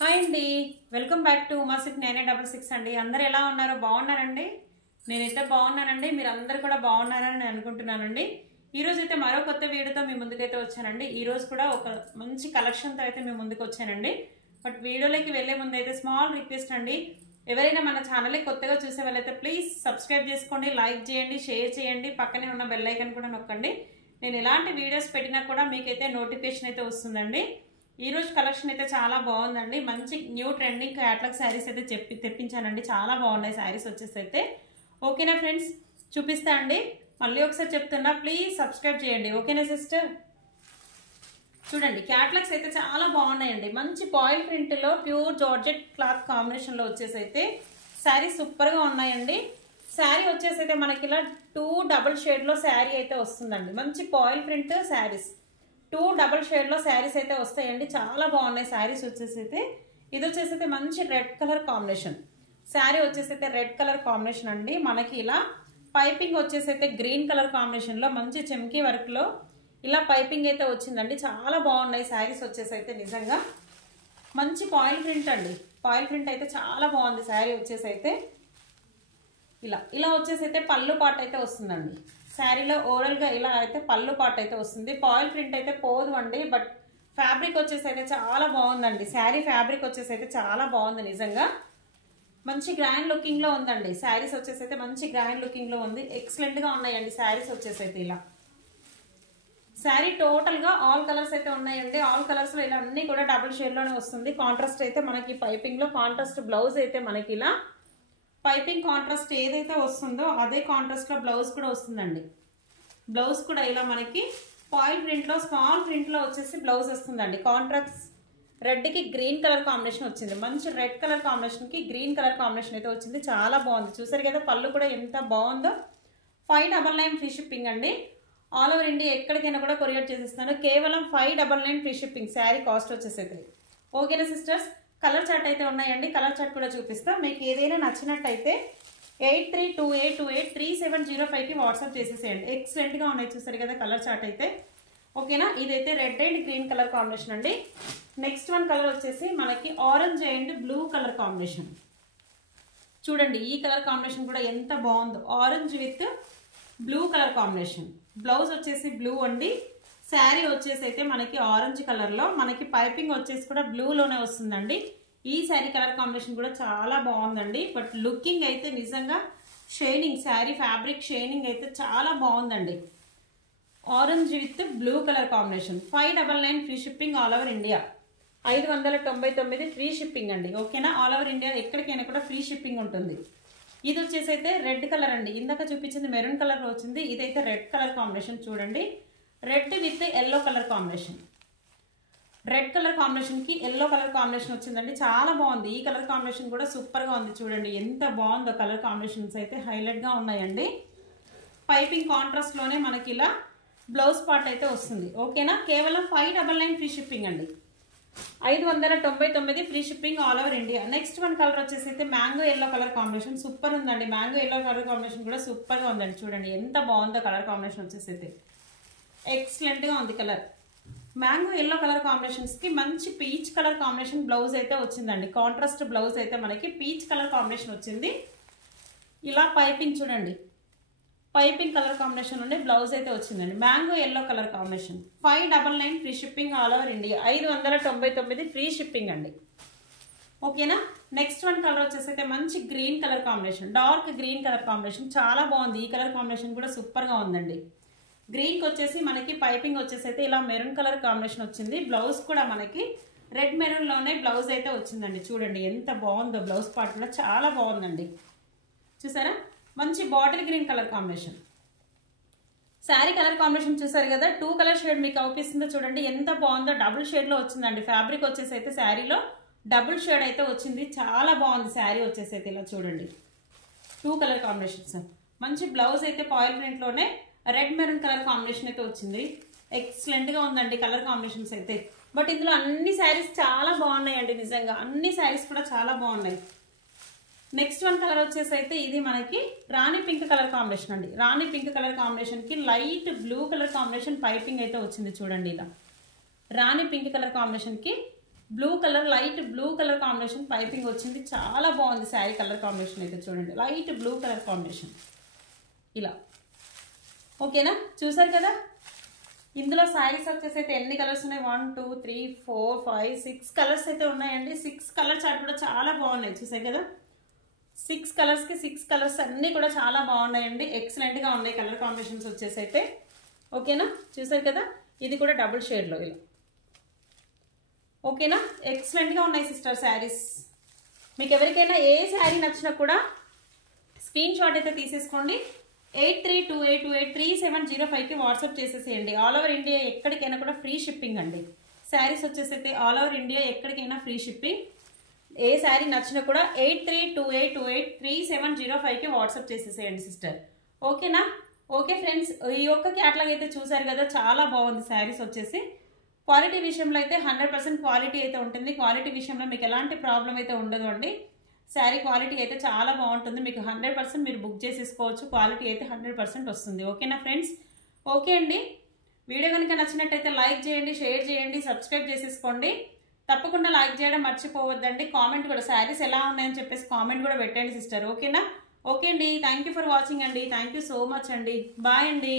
Hi అండి, welcome back to ఉమాసిక్ 9866 అండి. అందరు ఎలా ఉన్నారు? బాగున్నారండి? నేనైతే బాగున్నానండి. మీరు అందరు కూడా బాగున్నారని నేను అనుకుంటున్నానండి. ఈ రోజు అయితే మరో కొత్త వీడియోతో మీ ముందుకైతే వచ్చానండి. ఈ రోజు కూడా ఒక మంచి కలెక్షన్తో అయితే మీ ముందుకు వచ్చానండి. బట్ వీడియోలోకి వెళ్లే ముందు అయితే స్మాల్ రిక్వెస్ట్ అండి, ఎవరైనా మన ఛానల్ని కొత్తగా చూసే వాళ్ళైతే ప్లీజ్ సబ్స్క్రైబ్ చేసుకోండి, లైక్ చేయండి, షేర్ చేయండి, పక్కనే ఉన్న బెల్ ఐకాన్ కూడా నొక్కండి. నేను ఎలాంటి వీడియోస్ పెట్టినా కూడా మీకైతే నోటిఫికేషన్ అయితే వస్తుందండి. ఈ రోజు కలెక్షన్ అయితే చాలా బాగుందండి. మంచి న్యూ ట్రెండింగ్ క్యాటలాగ్ శారీస్ అయితే తెప్పించానండి. చాలా బాగున్నాయి శారీస్ వచ్చేసి అయితే. ఓకేనా ఫ్రెండ్స్, చూపిస్తా అండి. మళ్ళీ ఒకసారి చెప్తున్నా, ప్లీజ్ సబ్స్క్రైబ్ చేయండి. ఓకేనా సిస్టర్? చూడండి, క్యాటలాగ్స్ అయితే చాలా బాగున్నాయండి. మంచి పాయిల్ ప్రింట్లో ప్యూర్ జార్జెట్ క్లాత్ కాంబినేషన్లో వచ్చేసి అయితే శారీస్ సూపర్గా ఉన్నాయండి. శారీ వచ్చేసి అయితే మనకి ఇలా 2 డబుల్ షేడ్లో శారీ అయితే వస్తుందండి. మంచి పాయిల్ ప్రింట్ శారీస్ 2 డబుల్ షేడ్లో శారీస్ అయితే వస్తాయండి. చాలా బాగున్నాయి శారీస్ వచ్చేసి అయితే. ఇది వచ్చేసి అయితే మంచి రెడ్ కలర్ కాంబినేషన్ శారీ వచ్చేసి అయితే రెడ్ కలర్ కాంబినేషన్ అండి. మనకి ఇలా పైపింగ్ వచ్చేసి అయితే గ్రీన్ కలర్ కాంబినేషన్లో మంచి చెమ్కీ వర్క్లో ఇలా పైపింగ్ అయితే వచ్చిందండి. చాలా బాగున్నాయి శారీస్ వచ్చేసి అయితే. నిజంగా మంచి పాయిల్ ప్రింట్ అండి. పాయిల్ ప్రింట్ అయితే చాలా బాగుంది శారీ వచ్చేసి అయితే. ఇలా వచ్చేసి అయితే పళ్ళు పాట అయితే వస్తుందండి. శారీలో ఓవరాల్గా ఇలా అయితే పళ్ళు పాట అయితే వస్తుంది. పాయిల్ ప్రింట్ అయితే పోదు అండి. బట్ ఫ్యాబ్రిక్ వచ్చేసి అయితే చాలా బాగుందండి. శారీ ఫ్యాబ్రిక్ వచ్చేసి అయితే చాలా బాగుంది. నిజంగా మంచి గ్రాండ్ లుకింగ్లో ఉందండి. శారీస్ వచ్చేసి అయితే మంచి గ్రాండ్ లుకింగ్లో ఉంది. ఎక్సలెంట్గా ఉన్నాయండి శారీస్ వచ్చేసి అయితే. ఇలా శారీ టోటల్గా ఆల్ కలర్స్ అయితే ఉన్నాయండి. ఆల్ కలర్స్లో ఇలా అన్నీ కూడా డబుల్ షేడ్లోనే వస్తుంది. కాంట్రాస్ట్ అయితే మనకి పైపింగ్లో కాంట్రాస్ట్ బ్లౌజ్ అయితే మనకి ఇలా పైపింగ్ కాంట్రాస్ట్ ఏదైతే వస్తుందో అదే కాంట్రాస్ట్లో బ్లౌజ్ కూడా వస్తుందండి. బ్లౌజ్ కూడా ఇలా మనకి పాయిల్ ప్రింట్లో స్మాల్ ప్రింట్లో వచ్చేసి బ్లౌజ్ వస్తుందండి. కాంట్రాస్ట్ రెడ్కి గ్రీన్ కలర్ కాంబినేషన్ వచ్చింది. మంచి రెడ్ కలర్ కాంబినేషన్కి గ్రీన్ కలర్ కాంబినేషన్ అయితే వచ్చింది. చాలా బాగుంది. చూసారు కదా పళ్ళు కూడా ఎంత బాగుందో. 599 ఫ్రీ షిప్పింగ్ అండి. ఆల్ ఓవర్ ఇండియా ఎక్కడికైనా కూడా కొరియర్ చేసేస్తున్నాను. కేవలం 599 ఫ్రీ షిప్పింగ్ శారీ కాస్ట్ వచ్చేసి. ఓకేనా సిస్టర్స్? కలర్ చార్ట్ అయితే ఉన్నాయండి. కలర్ చార్ట్ కూడా చూపిస్తా. మీకు ఏదైనా నచ్చినట్టయితే 8328283705కి వాట్సాప్ చేసేసేయండి. ఎక్సలెంట్గా ఉన్నాయి. చూసారు కదా కలర్ చార్ట్ అయితే. ఓకేనా? ఇదైతే red and green colour combination అండి. నెక్స్ట్ వన్ కలర్ వచ్చేసి మనకి orange and blue colour combination. చూడండి ఈ కలర్ కాంబినేషన్ కూడా ఎంత బాగుందో. Orange with blue colour combination. Blouse వచ్చేసి బ్లూ అండి. శారీ వచ్చేసి అయితే మనకి ఆరెంజ్ కలర్లో మనకి పైపింగ్ వచ్చేసి కూడా బ్లూలోనే వస్తుందండి. ఈ శారీ కలర్ కాంబినేషన్ కూడా చాలా బాగుందండి. బట్ లుకింగ్ అయితే నిజంగా షైనింగ్, శారీ ఫ్యాబ్రిక్ షైనింగ్ అయితే చాలా బాగుందండి. Orange with blue colour combination. 599 free shipping all over India. 599 free shipping అండి. ఓకేనా? ఆల్ ఓవర్ ఇండియా ఎక్కడికైనా కూడా ఫ్రీ షిప్పింగ్ ఉంటుంది. ఇది వచ్చేసి అయితే రెడ్ కలర్ అండి. ఇందాక చూపించింది మెరూన్ కలర్లో వచ్చింది. ఇదైతే రెడ్ కలర్ కాంబినేషన్. చూడండి, red with yellow colour combination. Red colour కాంబినేషన్కి ఎల్లో కలర్ కాంబినేషన్ వచ్చిందండి. చాలా బాగుంది. ఈ కలర్ కాంబినేషన్ కూడా సూపర్గా ఉంది. చూడండి ఎంత బాగుందో. కలర్ కాంబినేషన్స్ అయితే హైలైట్గా ఉన్నాయండి. పైపింగ్ కాంట్రాస్ట్లోనే మనకి ఇలా బ్లౌజ్ పార్ట్ అయితే వస్తుంది. ఓకేనా? కేవలం 599 ఫ్రీ షిప్పింగ్ అండి. 599 free shipping all over India. Next one colour వచ్చేసి అయితే mango yellow colour combination. Super ఉందండి. మ్యాంగో ఎల్లో కలర్ కాంబినేషన్ కూడా సూపర్గా ఉందండి. చూడండి ఎంత బాగుందో కలర్ కాంబినేషన్ వచ్చేసి అయితే. ఎక్సలెంట్గా ఉంది కలర్. మ్యాంగో ఎల్లో కలర్ కాంబినేషన్స్కి మంచి పీచ్ కలర్ కాంబినేషన్ బ్లౌజ్ అయితే వచ్చిందండి. కాంట్రాస్ట్ బ్లౌజ్ అయితే మనకి పీచ్ కలర్ కాంబినేషన్ వచ్చింది. ఇలా పైపింగ్ చూడండి, పైపింగ్ కలర్ కాంబినేషన్ నుండి బ్లౌజ్ అయితే వచ్చిందండి. Mango yellow colour combination. 599 free shipping all over India. 599 free shipping అండి. ఓకేనా? నెక్స్ట్ వన్ కలర్ వచ్చేసి అయితే మంచి green colour combination. Dark green colour combination చాలా బాగుంది. ఈ కలర్ కాంబినేషన్ కూడా సూపర్గా ఉందండి. గ్రీన్కి వచ్చేసి మనకి పైపింగ్ వచ్చేసి అయితే ఇలా మెరూన్ కలర్ కాంబినేషన్ వచ్చింది. బ్లౌజ్ కూడా మనకి రెడ్ మెరూన్లోనే బ్లౌజ్ అయితే వచ్చిందండి. చూడండి ఎంత బాగుందో. బ్లౌజ్ పార్ట్ కూడా చాలా బాగుందండి. చూసారా? మంచి bottle green colour combination. Sari colour combination చూసారు కదా. 2 కలర్ షేడ్ మీకు అవుపిస్తుందో చూడండి ఎంత బాగుందో. డబుల్ షేడ్లో వచ్చిందండి. ఫ్యాబ్రిక్ వచ్చేసి అయితే శారీలో డబుల్ షేడ్ అయితే వచ్చింది. చాలా బాగుంది శారీ వచ్చేసి అయితే. ఇలా చూడండి 2 కలర్ కాంబినేషన్స్. మంచి బ్లౌజ్ అయితే పాయిల్ ప్రింట్లోనే రెడ్ మెరూన్ కలర్ కాంబినేషన్ అయితే వచ్చింది. ఎక్సలెంట్గా ఉందండి కలర్ కాంబినేషన్స్ అయితే. బట్ ఇందులో అన్ని శారీస్ చాలా బాగున్నాయండి. నిజంగా అన్ని శారీస్ కూడా చాలా బాగున్నాయి. నెక్స్ట్ వన్ కలర్ వచ్చేసి అయితే ఇది మనకి రాణి పింక్ కలర్ కాంబినేషన్ అండి. రాణి పింక్ కలర్ కాంబినేషన్కి light blue colour combination piping అయితే వచ్చింది. చూడండి ఇలా రాణి పింక్ కలర్ కాంబినేషన్కి blue colour, light blue colour combination piping వచ్చింది. చాలా బాగుంది శారీ కలర్ కాంబినేషన్ అయితే చూడండి. లైట్ బ్లూ కలర్ కాంబినేషన్ ఇలా. ఓకేనా, చూసారు కదా. ఇందులో శారీస్ వచ్చేసి అయితే ఎన్ని కలర్స్ ఉన్నాయి? 1 2 3 4 5 6 కలర్స్ అయితే ఉన్నాయండి. 6 కలర్ చార్ట్ కూడా చాలా బాగున్నాయి, చూసారు కదా. 6 కలర్స్కి 6 కలర్స్ అన్నీ కూడా చాలా బాగున్నాయండి. ఎక్సలెంట్గా ఉన్నాయి కలర్ కాంబినేషన్స్ వచ్చేసి అయితే. ఓకేనా, చూసారు కదా. ఇది కూడా డబుల్ షేడ్లో ఇలా. ఓకేనా, ఎక్సలెంట్గా ఉన్నాయి సిస్టర్ శారీస్. మీకు ఎవరికైనా ఏ శారీ నచ్చినా కూడా స్క్రీన్ షాట్ అయితే తీసేసుకోండి. 8328283705కి వాట్సాప్ చేసేసేయండి. ఆల్ ఓవర్ ఇండియా ఎక్కడికైనా కూడా ఫ్రీ షిప్పింగ్ అండి. శారీస్ వచ్చేసి అయితే ఆల్ ఓవర్ ఇండియా ఎక్కడికైనా ఫ్రీ షిప్పింగ్. ఏ శారీ నచ్చినా కూడా 8328283705కి వాట్సాప్ చేసేసేయండి సిస్టర్. ఓకేనా. ఓకే ఫ్రెండ్స్, ఈ ఒక్క క్యాటలాగ్ అయితే చూసారు కదా, చాలా బాగుంది శారీస్ వచ్చేసి. క్వాలిటీ విషయంలో అయితే 100% క్వాలిటీ అయితే ఉంటుంది. క్వాలిటీ విషయంలో మీకు ఎలాంటి ప్రాబ్లం అయితే ఉండదు అండి. శారీ క్వాలిటీ అయితే చాలా బాగుంటుంది. మీకు 100% మీరు బుక్ చేసేసుకోవచ్చు. క్వాలిటీ అయితే 100% వస్తుంది. ఓకేనా ఫ్రెండ్స్. ఓకే అండి, వీడియో కనుక నచ్చినట్టయితే లైక్ చేయండి, షేర్ చేయండి, సబ్స్క్రైబ్ చేసేసుకోండి. తప్పకుండా లైక్ చేయడం మర్చిపోవద్దండి. కామెంట్ కూడా శారీస్ ఎలా ఉన్నాయని చెప్పేసి కామెంట్ కూడా పెట్టండి సిస్టర్. ఓకేనా. ఓకే అండి, థ్యాంక్ యూ ఫర్ వాచింగ్ అండి. థ్యాంక్ యూ సో మచ్ అండి. బాయ్ అండి.